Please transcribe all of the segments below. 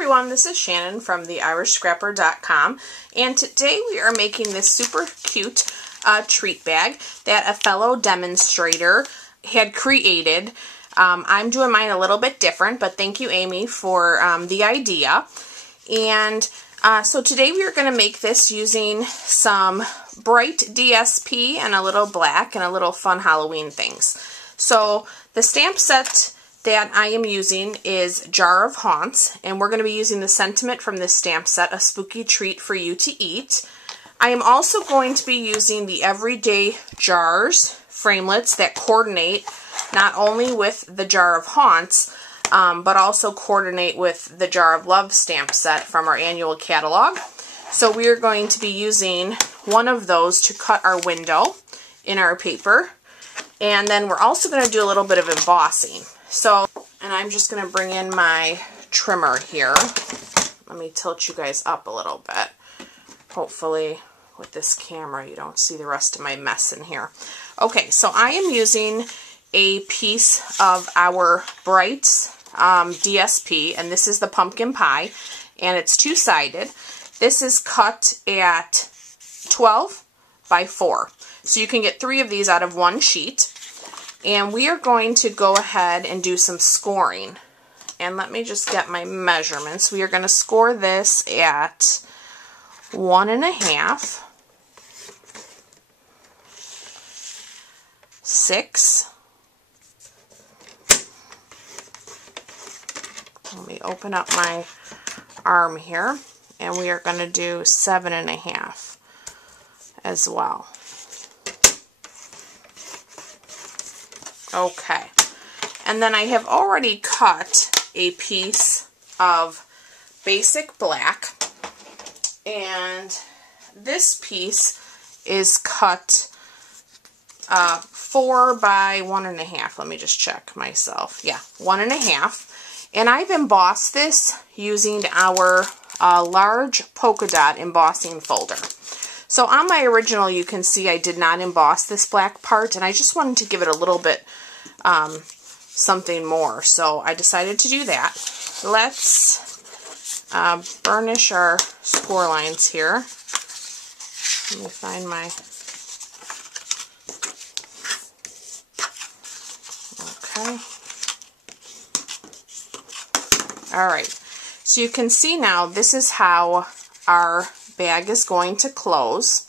everyone, this is Shannon from theirishscrapper.com, and today we are making this super cute treat bag that a fellow demonstrator had created. I'm doing mine a little bit different, but thank you, Amy, for the idea. And so today we are going to make this using some bright DSP and a little black and a little fun Halloween things. So the stamp set that I am using is Jar of Haunts, and we're going to be using the sentiment from this stamp set, A Spooky Treat for You to Eat. I am also going to be using the Everyday Jars framelits that coordinate not only with the Jar of Haunts, but also coordinate with the Jar of Love stamp set from our annual catalog. So we are going to be using one of those to cut our window in our paper. And then we're also going to do a little bit of embossing. So, and I'm just going to bring in my trimmer here. Let me tilt you guys up a little bit. Hopefully with this camera you don't see the rest of my mess in here. Okay, so I am using a piece of our Brights DSP, and this is the pumpkin pie, and it's two-sided. This is cut at 12 by 4. So you can get 3 of these out of one sheet. And we are going to go ahead and do some scoring. And let me just get my measurements. We are going to score this at 1.5, 6. Let me open up my arm here. And we are going to do 7.5 as well. Okay, and then I have already cut a piece of basic black, and this piece is cut 4 by 1.5. Let me just check myself. Yeah, 1.5. And I've embossed this using our large polka dot embossing folder. So on my original, you can see I did not emboss this black part, and I just wanted to give it a little bit something more. So I decided to do that. Let's burnish our score lines here. Let me find my... Okay. Alright. So you can see now, this is how our bag is going to close.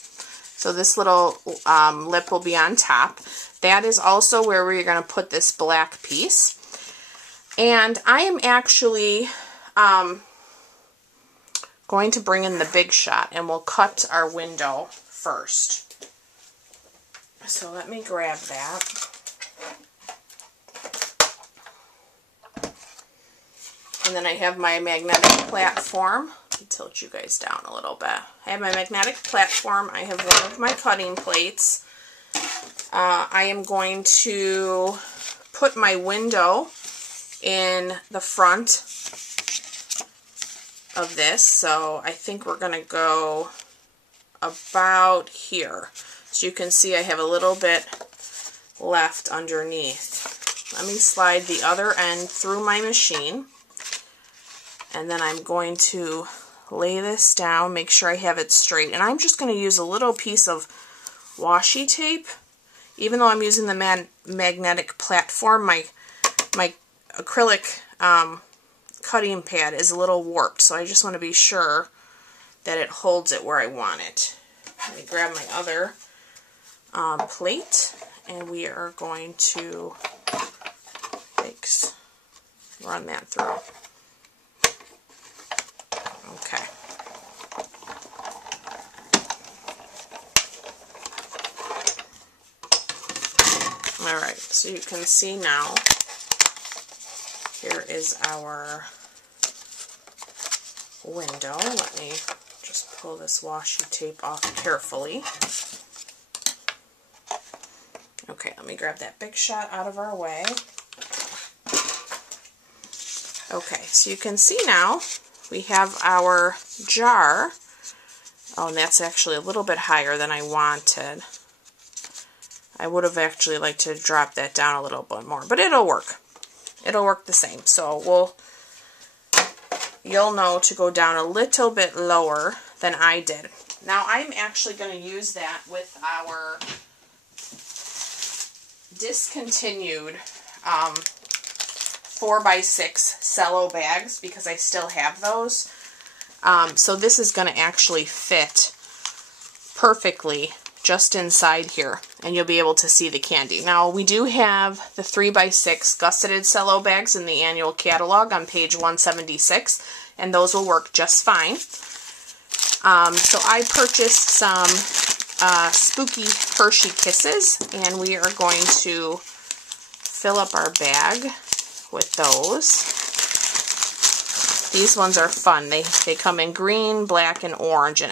So this little lip will be on top. That is also where we're going to put this black piece. And I am actually going to bring in the Big Shot, and we'll cut our window first. So let me grab that. And then I have my magnetic platform. Tilt you guys down a little bit. I have my magnetic platform. I have one of my cutting plates. I am going to put my window in the front of this. So I think we're going to go about here. So you can see I have a little bit left underneath. Let me slide the other end through my machine. And then I'm going to lay this down, make sure I have it straight. And I'm just going to use a little piece of washi tape. Even though I'm using the magnetic platform, my acrylic cutting pad is a little warped. So I just want to be sure that it holds it where I want it. Let me grab my other plate, and we are going to run that through. Okay. Alright, so you can see now, here is our window. Let me just pull this washi tape off carefully. Okay, let me grab that Big Shot out of our way. Okay, so you can see now, we have our jar. Oh, and that's actually a little bit higher than I wanted. I would have actually liked to drop that down a little bit more, but it'll work. It'll work the same. So we'll you'll know to go down a little bit lower than I did. Now I'm actually going to use that with our discontinued 4x6 cello bags because I still have those. So this is going to actually fit perfectly just inside here, and you'll be able to see the candy. Now we do have the 3x6 gusseted cello bags in the annual catalog on page 176, and those will work just fine. So I purchased some spooky Hershey Kisses, and we are going to fill up our bag with those. These ones are fun. They come in green, black, and orange, and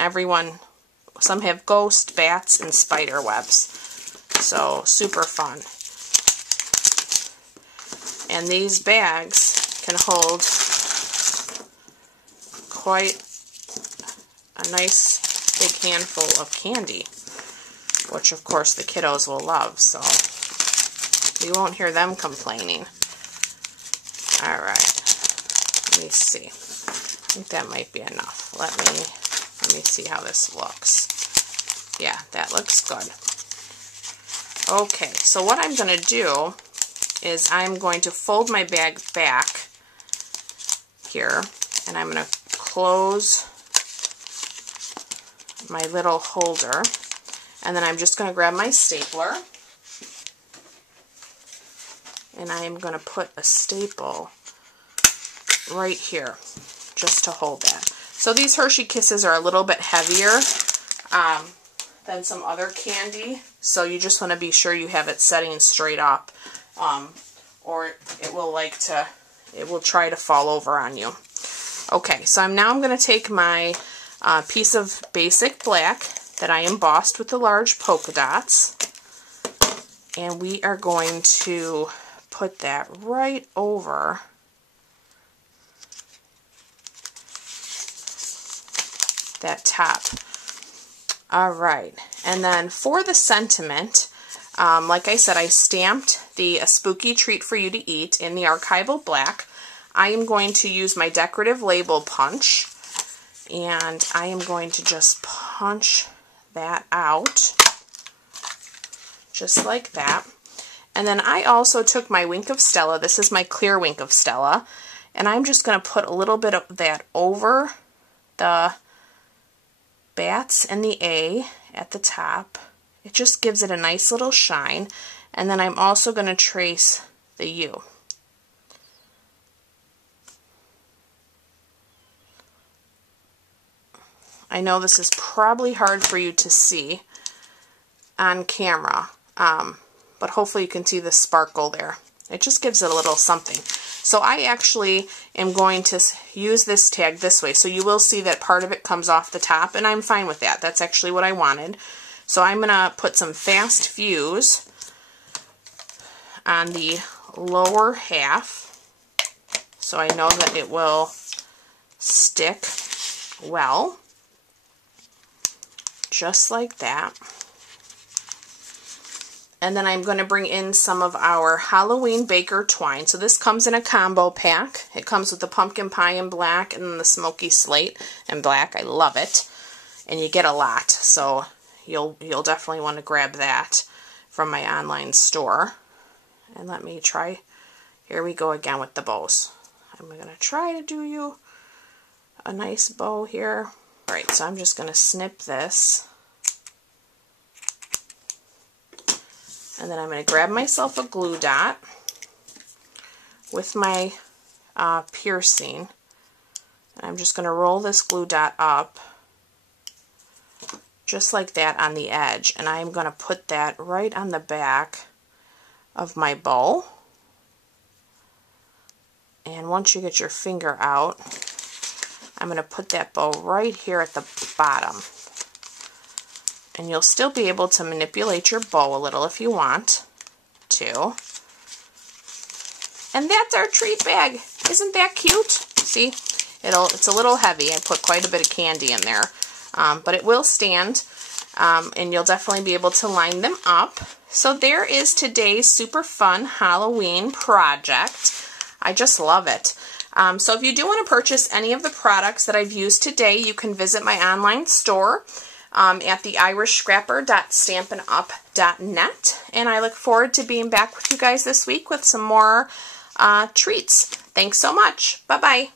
some have ghost, bats, and spider webs. So super fun. And these bags can hold quite a nice big handful of candy, which of course the kiddos will love, so you won't hear them complaining. Alright, let me see. I think that might be enough. Let me see how this looks. Yeah, that looks good. Okay, so what I'm going to do is I'm going to fold my bag back here, and I'm going to close my little holder, and then I'm just going to grab my stapler, and I am going to put a staple right here just to hold that. So these Hershey Kisses are a little bit heavier than some other candy, so you just want to be sure you have it setting straight up, or it will try to fall over on you. Okay, so I'm going to take my piece of basic black that I embossed with the large polka dots, and we are going to put that right over that top. Alright, and then for the sentiment, like I said, I stamped the A Spooky Treat for You to Eat in the archival black. I am going to use my decorative label punch, and I am going to just punch that out just like that. And then I also took my Wink of Stella. This is my clear Wink of Stella, and I'm just going to put a little bit of that over the bats and the A at the top. It just gives it a nice little shine. And then I'm also going to trace the U. I know this is probably hard for you to see on camera, but hopefully you can see the sparkle there. It just gives it a little something. So I actually am going to use this tag this way, so you will see that part of it comes off the top, and I'm fine with that. That's actually what I wanted. So I'm going to put some fast fuse on the lower half, so I know that it will stick well, just like that. And then I'm going to bring in some of our Halloween Baker twine. So this comes in a combo pack. It comes with the pumpkin pie in black and the smoky slate in black. I love it. And you get a lot, so you'll definitely want to grab that from my online store. And let me try. Here we go again with the bows. I'm going to try to do you a nice bow here. Alright, so I'm just going to snip this. And then I'm going to grab myself a glue dot with my piercing. And I'm just going to roll this glue dot up just like that on the edge. And I'm going to put that right on the back of my bow. And once you get your finger out, I'm going to put that bow right here at the bottom. And you'll still be able to manipulate your bow a little if you want to. And that's our treat bag. Isn't that cute? See, it's a little heavy. I put quite a bit of candy in there. But it will stand, and you'll definitely be able to line them up. So there is today's super fun Halloween project. I just love it. So if you do want to purchase any of the products that I've used today, you can visit my online store at theirishscrapper.stampinup.net. And I look forward to being back with you guys this week with some more treats. Thanks so much. Bye-bye.